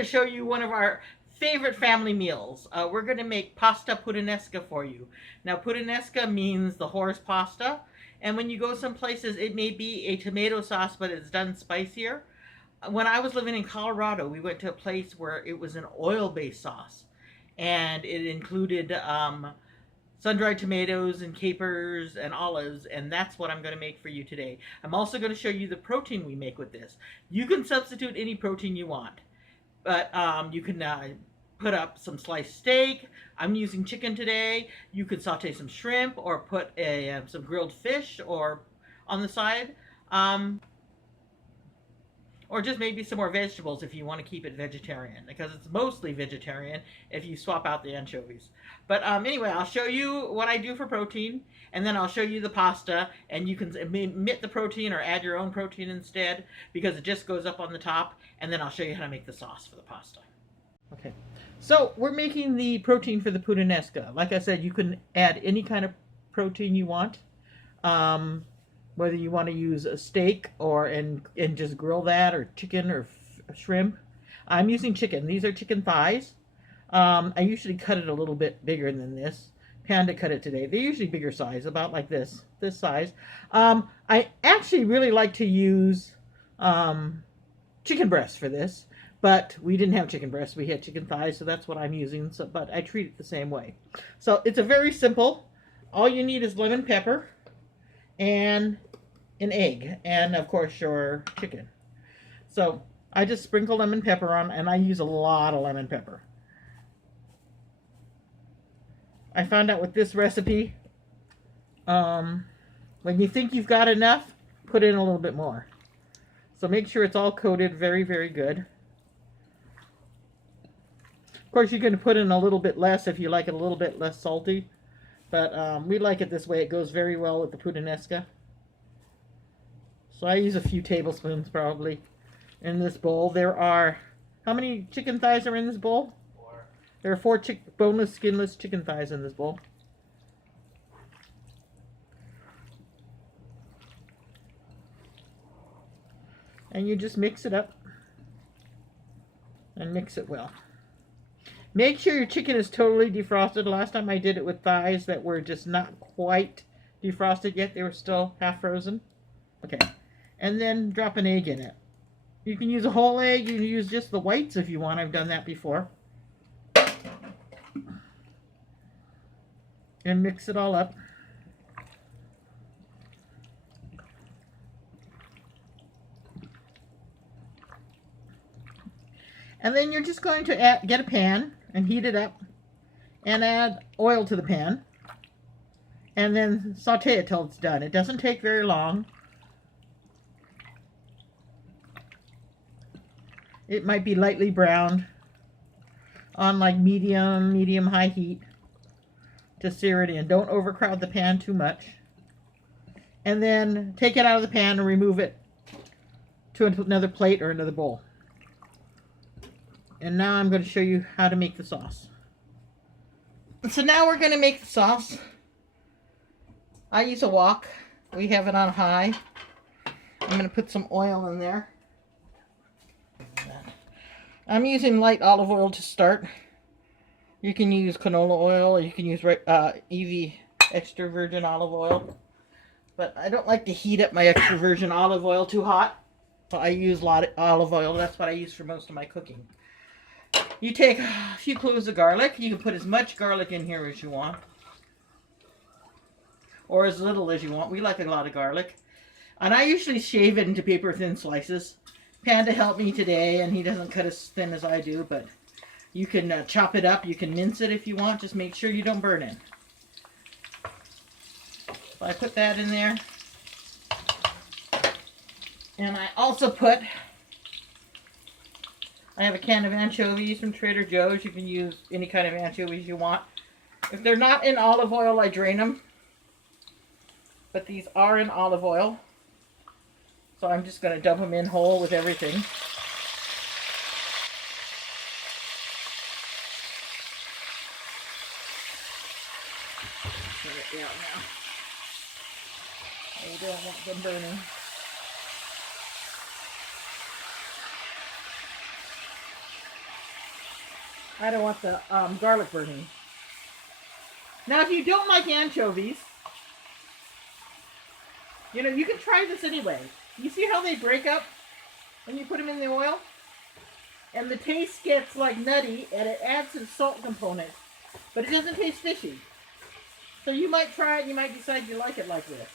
to show you one of our favorite family meals. We're going to make pasta puttanesca for you. Now, puttanesca means the horse pasta, and when you go some places, it may be a tomato sauce, but it's done spicier. When I was living in Colorado, we went to a place where it was an oil-based sauce, and it included sun-dried tomatoes and capers and olives, and that's what I'm going to make for you today. I'm also going to show you the protein we make with this. You can substitute any protein you want, but you can put up some sliced steak. I'm using chicken today. You could saute some shrimp or put some grilled fish or on the side. Or just maybe some more vegetables if you want to keep it vegetarian, because it's mostly vegetarian if you swap out the anchovies. But anyway, I'll show you what I do for protein, and then I'll show you the pasta, and you can omit the protein or add your own protein instead, because it just goes up on the top, and then I'll show you how to make the sauce for the pasta. Okay, so we're making the protein for the puttanesca. Like I said, you can add any kind of protein you want. Whether you want to use a steak or and just grill that, or chicken or shrimp. I'm using chicken. These are chicken thighs. I usually cut it a little bit bigger than this. Panda cut it today. They're usually bigger size, about like this size. I actually really like to use chicken breasts for this, but we didn't have chicken breasts. We had chicken thighs, so that's what I'm using. So, but I treat it the same way. So it's a very simple. All you need is lemon pepper and an egg, and of course your chicken. So I just sprinkle lemon pepper on, and I use a lot of lemon pepper. I found out with this recipe, when you think you've got enough, put in a little bit more. So make sure it's all coated very, very good. Of course, you can put in a little bit less if you like it a little bit less salty. But we like it this way. It goes very well with the puttanesca. So I use a few tablespoons probably in this bowl. There are, how many chicken thighs are in this bowl? 4. There are 4 boneless, skinless chicken thighs in this bowl. And you just mix it up and mix it well. Make sure your chicken is totally defrosted. Last time I did it with thighs that were just not quite defrosted yet. They were still half frozen. Okay. And then drop an egg in it. You can use a whole egg. You can use just the whites if you want. I've done that before. And mix it all up. And then you're just going to get a pan and heat it up and add oil to the pan. And then saute it till it's done. It doesn't take very long. It might be lightly browned on like medium-high heat to sear it in. Don't overcrowd the pan too much. And then take it out of the pan and remove it to another plate or another bowl. And now I'm going to show you how to make the sauce. So now we're going to make the sauce. I use a wok. We have it on high. I'm going to put some oil in there. I'm using light olive oil to start. You can use canola oil, or you can use EV extra virgin olive oil. But I don't like to heat up my extra virgin olive oil too hot. So I use a lot of olive oil. That's what I use for most of my cooking. You take a few cloves of garlic. You can put as much garlic in here as you want. Or as little as you want. We like a lot of garlic. And I usually shave it into paper thin slices. Panda helped me today, and he doesn't cut as thin as I do, but you can chop it up. You can mince it if you want. Just make sure you don't burn it. So I put that in there. And I also put, I have a can of anchovies from Trader Joe's. You can use any kind of anchovies you want. If they're not in olive oil, I drain them. But these are in olive oil. So I'm just going to dump them in whole with everything. Put it down now. I don't want them burning. I don't want the garlic burning. Now, if you don't like anchovies, you know, you can try this anyway. You see how they break up when you put them in the oil? And the taste gets like nutty, and it adds some salt component, but it doesn't taste fishy. So you might try it, and you might decide you like it like this.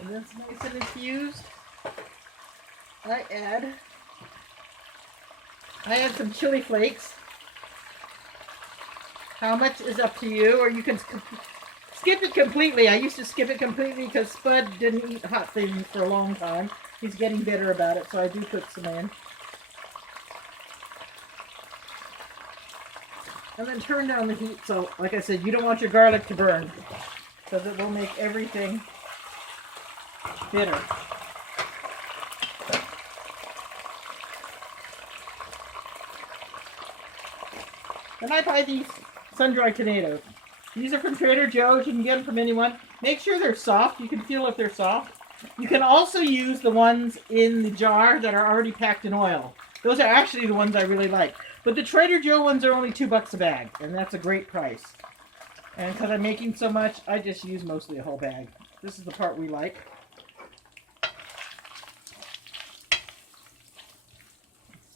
And that's nice and infused. I add some chili flakes. How much is up to you, or you can skip it completely. I used to skip it completely because Spud didn't eat hot things for a long time. He's getting bitter about it, so I do put some in. And then turn down the heat, so like I said, you don't want your garlic to burn, because it will make everything bitter. Then I buy these sun-dried tomatoes. These are from Trader Joe's. You can get them from anyone. Make sure they're soft. You can feel if they're soft. You can also use the ones in the jar that are already packed in oil. Those are actually the ones I really like. But the Trader Joe ones are only $2 a bag, and that's a great price. And because I'm making so much, I just use mostly a whole bag. This is the part we like.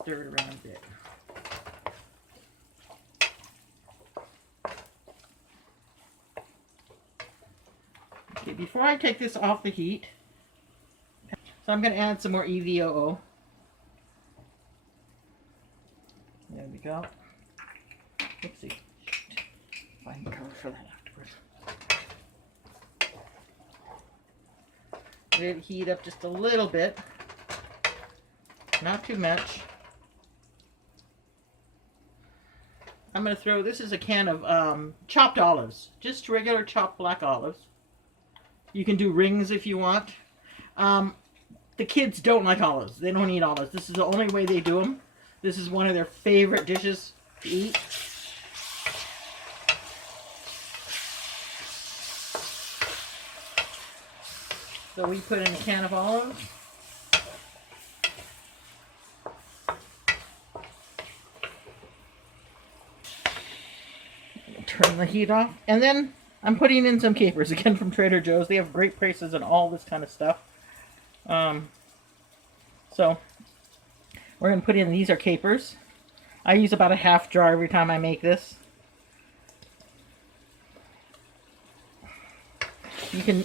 Stir it around a bit. Okay, before I take this off the heat, so I'm going to add some more EVOO. There we go. Oopsie. Find the color for that afterwards. Let it heat up just a little bit. Not too much. I'm going to throw, this is a can of chopped olives. Just regular chopped black olives. You can do rings if you want. The kids don't like olives. They don't eat olives. This is the only way they do them. This is one of their favorite dishes to eat. So we put in a can of olives. Turn the heat off. And then I'm putting in some capers, again from Trader Joe's. They have great prices and all this kind of stuff. So we're going to put in, these are capers. I use about a half jar every time I make this. You can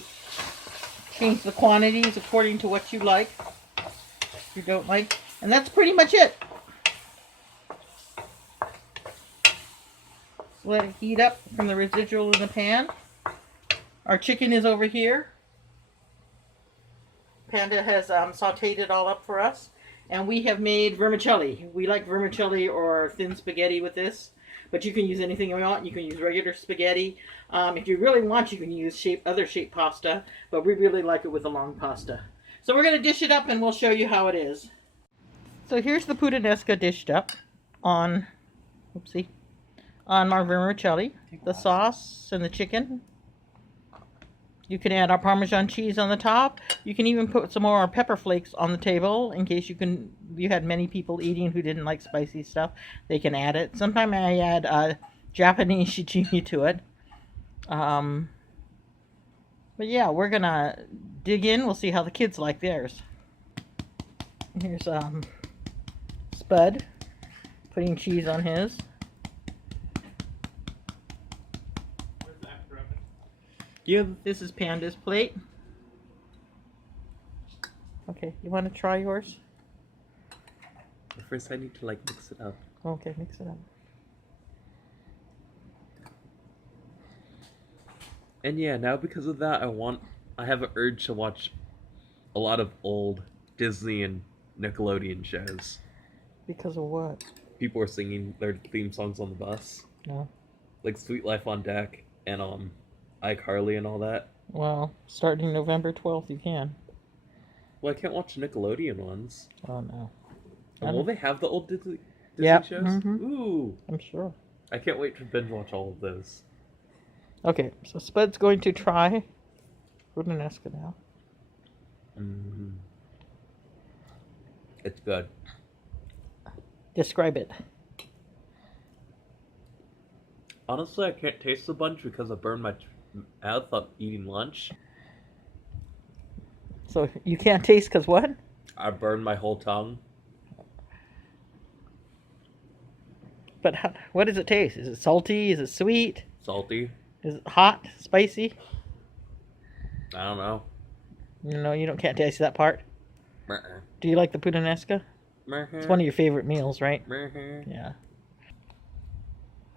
change the quantities according to what you like, if you don't like. And that's pretty much it. Let it heat up from the residual in the pan. Our chicken is over here. Panda has sauteed it all up for us. And we have made vermicelli. We like vermicelli or thin spaghetti with this. But you can use anything you want. You can use regular spaghetti. If you really want, you can use other shaped pasta. But we really like it with a long pasta. So we're going to dish it up and we'll show you how it is. So here's the puttanesca dished up on, oopsie, on our vermicelli. The sauce and the chicken. You can add our Parmesan cheese on the top. You can even put some more pepper flakes on the table in case you had many people eating who didn't like spicy stuff. They can add it. Sometimes I add Japanese shichimi to it. But yeah, we're gonna dig in. We'll see how the kids like theirs. Here's Spud putting cheese on his. This is Panda's plate. Okay, you want to try yours? First I need to like mix it up. Okay, mix it up. And yeah, now because of that I have an urge to watch a lot of old Disney and Nickelodeon shows. Because of what? People are singing their theme songs on the bus. No. Like Sweet Life on Deck and iCarly and all that. Well, starting November 12th, you can. Well, I can't watch Nickelodeon ones. Oh, no. And will they have the old Disney Yep. shows? Ooh. I'm sure. I can't wait to binge watch all of those. Okay, so Spud's going to try Puttanesca now. Mm-hmm. It's good. Describe it. Honestly, I can't taste the bunch because I burned my mouth on eating lunch. So you can't taste because what? I burned my whole tongue. But what does it taste? Is it salty? Is it sweet? Salty. Is it hot? Spicy? I don't know. No, you can't taste that part. Meh. Do you like the Puttanesca? It's one of your favorite meals, right? Yeah.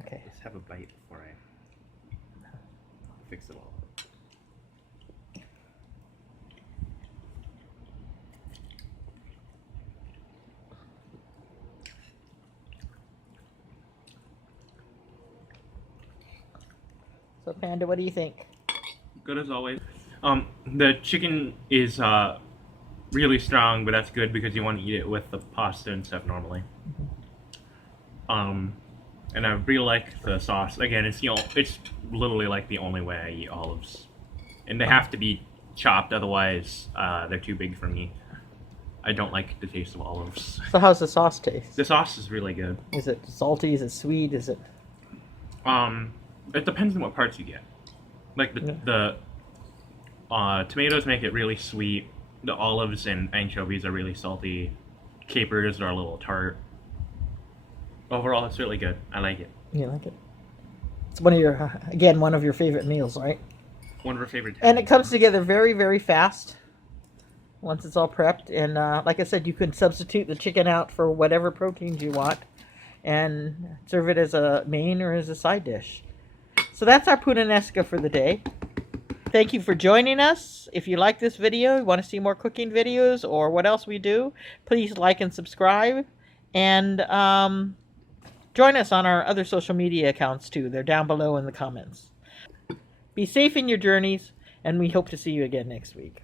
Okay. Let's have a bite before I fix it all. So Panda, what do you think? Good as always. The chicken is really strong, but that's good because you want to eat it with the pasta and stuff normally. And I really like the sauce. Again, it's literally like the only way I eat olives, and they have to be chopped, otherwise they're too big for me. I don't like the taste of olives. So how's the sauce taste? The sauce is really good. Is it salty? Is it sweet? Is it? It depends on what parts you get. Like the tomatoes make it really sweet. The olives and anchovies are really salty. Capers are a little tart. Overall, it's really good. I like it. You like it? It's one of your favorite meals, right? One of our favorite. And it comes together very, very fast once it's all prepped. And like I said, you can substitute the chicken out for whatever proteins you want and serve it as a main or as a side dish. So that's our Puttanesca for the day. Thank you for joining us. If you like this video, you want to see more cooking videos or what else we do, please like and subscribe. And join us on our other social media accounts too. They're down below in the comments. Be safe in your journeys, and we hope to see you again next week.